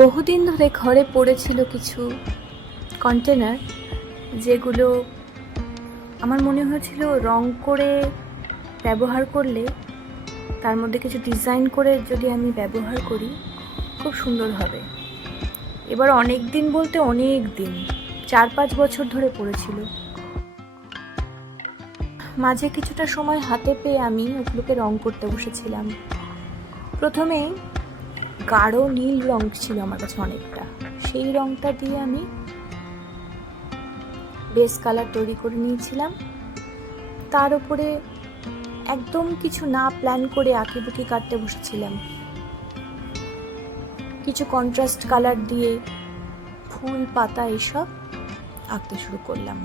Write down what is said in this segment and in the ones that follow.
বহুদিন ধরে ঘরে পড়েছিল কিছু কন্টেনার, যেগুলো আমার মনে হয়েছিল রং করে ব্যবহার করলে, তার মধ্যে কিছু ডিজাইন করে যদি আমি ব্যবহার করি খুব সুন্দর হবে। এবার অনেক দিন বলতে অনেক দিন, 4-5 বছর ধরে পড়েছিল। মাঝে কিছুটা সময় হাতে পেয়ে আমি ওগুলোকে রং করতে বসেছিলাম। প্রথমে গাঢ় নীল রং ছিল আমার কাছে অনেকটা, সেই রংটা দিয়ে আমি বেস কালার তৈরি করে নিয়েছিলাম। তার উপরে একদম কিছু না প্ল্যান করে আঁকিবুকি কাটতে বসেছিলাম। কিছু কন্ট্রাস্ট কালার দিয়ে ফুল পাতা এসব আঁকতে শুরু করলাম।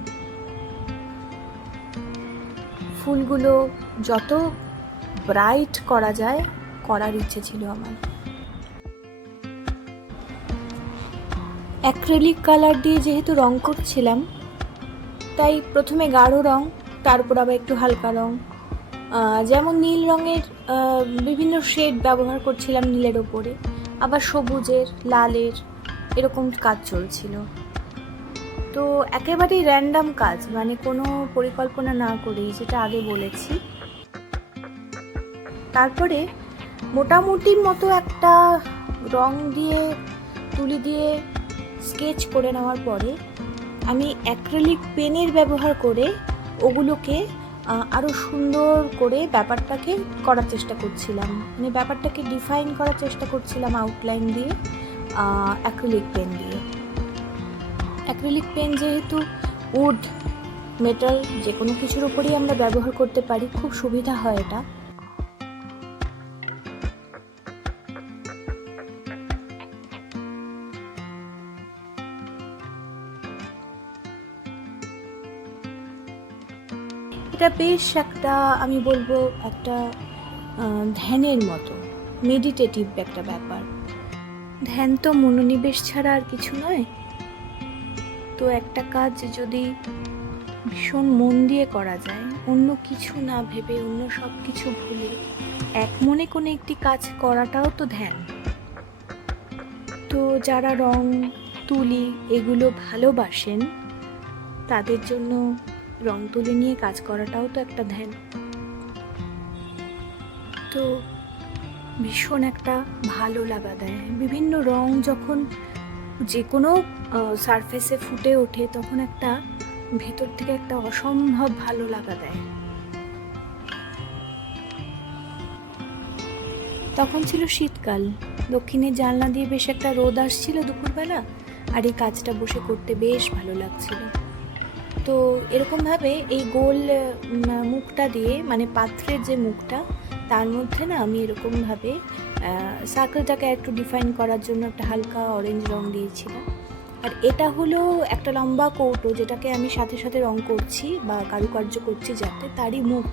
ফুলগুলো যত ব্রাইট করা যায় করার ইচ্ছে ছিল আমার। অ্যাক্রিলিক কালার দিয়ে যেহেতু রং করছিলাম, তাই প্রথমে গাঢ় রং, তারপর আবার একটু হালকা রং, যেমন নীল রঙের বিভিন্ন শেড ব্যবহার করছিলাম নীলের ওপরে, আবার সবুজের, লালের, এরকম কাজ চলছিল। তো একেবারেই র্যান্ডাম কাজ, মানে কোনো পরিকল্পনা না করেই, যেটা আগে বলেছি। তারপরে মোটামুটি মতো একটা রং দিয়ে তুলি দিয়ে স্কেচ করে নেওয়ার পরে আমি অ্যাক্রিলিক পেনের ব্যবহার করে ওগুলোকে আরও সুন্দর করে ব্যাপারটাকে করার চেষ্টা করছিলাম, মানে ব্যাপারটাকে ডিফাইন করার চেষ্টা করছিলাম আউটলাইন দিয়ে, অ্যাক্রিলিক পেন দিয়ে। অ্যাক্রিলিক পেন যেহেতু উড, মেটাল, যে কোনো কিছুর উপরেই আমরা ব্যবহার করতে পারি, খুব সুবিধা হয় এটা। এটা বেশ একটা, আমি বলবো একটা ধ্যানের মতো, মেডিটেটিভ একটা ব্যাপার। ধ্যান তো মনোনিবেশ ছাড়া আর কিছু নয়। তো একটা কাজ যদি ভীষণ মন দিয়ে করা যায়, অন্য কিছু না ভেবে, অন্য সব কিছু ভুলে এক মনে কোনো একটি কাজ করাটাও তো ধ্যান। তো যারা রং, তুলি এগুলো ভালোবাসেন, তাদের জন্য রং তুলি নিয়ে কাজ করাটাও তো একটা ধ্যান। তো ভীষণ একটা ভালো লাগা দেয় বিভিন্ন রং যখন যে কোনো সারফেসে ফুটে ওঠে, তখন একটা ভেতর থেকে একটা অসম্ভব ভালো লাগা দেয়। তখন ছিল শীতকাল, দক্ষিণের জানলা দিয়ে বেশ একটা রোদ আসছিল দুপুরবেলা, আর এই কাজটা বসে করতে বেশ ভালো লাগছিল। তো এরকমভাবে এই গোল মুখটা দিয়ে, মানে পাত্রের যে মুখটা, তার মধ্যে না আমি এরকমভাবে সার্কেলটাকে একটু ডিফাইন করার জন্য একটা হালকা অরেঞ্জ রং দিয়েছিলাম। আর এটা হলো একটা লম্বা কৌটো, যেটাকে আমি সাথে সাথে রং করছি বা কারুকার্য করছি, যাতে তারই মুখ।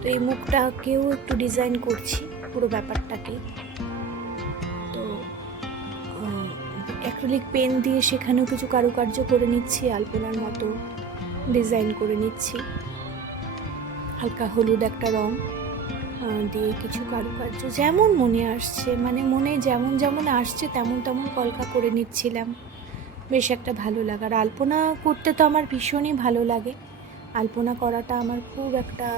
তো এই মুখটাকেও একটু ডিজাইন করছি পুরো ব্যাপারটাকে। তো অ্যাক্রিলিক পেন দিয়ে সেখানেও কিছু কারুকার্য করে নিচ্ছি, আলপনার মতো ডিজাইন করে নিচ্ছি। হালকা হলুদ একটা রং দিয়ে কিছু কারুকার্য যেমন মনে আসছে, মানে মনে যেমন যেমন আসছে তেমন তেমন কলকা করে নিচ্ছিলাম। বেশ একটা ভালো লাগার। আলপনা করতে তো আমার ভীষণই ভালো লাগে। আলপনা করাটা আমার খুব একটা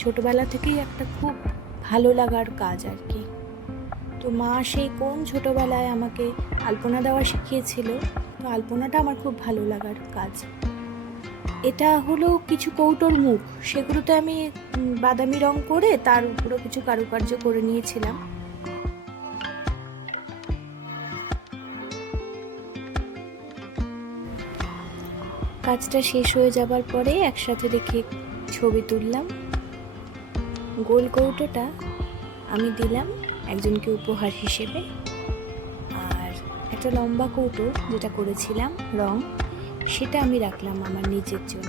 ছোটোবেলা থেকেই একটা খুব ভালো লাগার কাজ আর কি। তো মা সেই কোন ছোটোবেলায় আমাকে আলপনা দেওয়া শিখিয়েছিল। তো আলপনাটা আমার খুব ভালো লাগার কাজ। এটা হলো কিছু কৌটোর মুখ, সেগুলোতে আমি বাদামি রং করে তার উপরও কিছু কারুকার্য করে নিয়েছিলাম। কাজটা শেষ হয়ে যাবার পরে একসাথে রেখে ছবি তুললাম। গোল কৌটোটা আমি দিলাম একজনকে উপহার হিসেবে, আর একটা লম্বা কৌটো যেটা করেছিলাম রং, সেটা আমি রাখলাম আমার নিজের জন্য।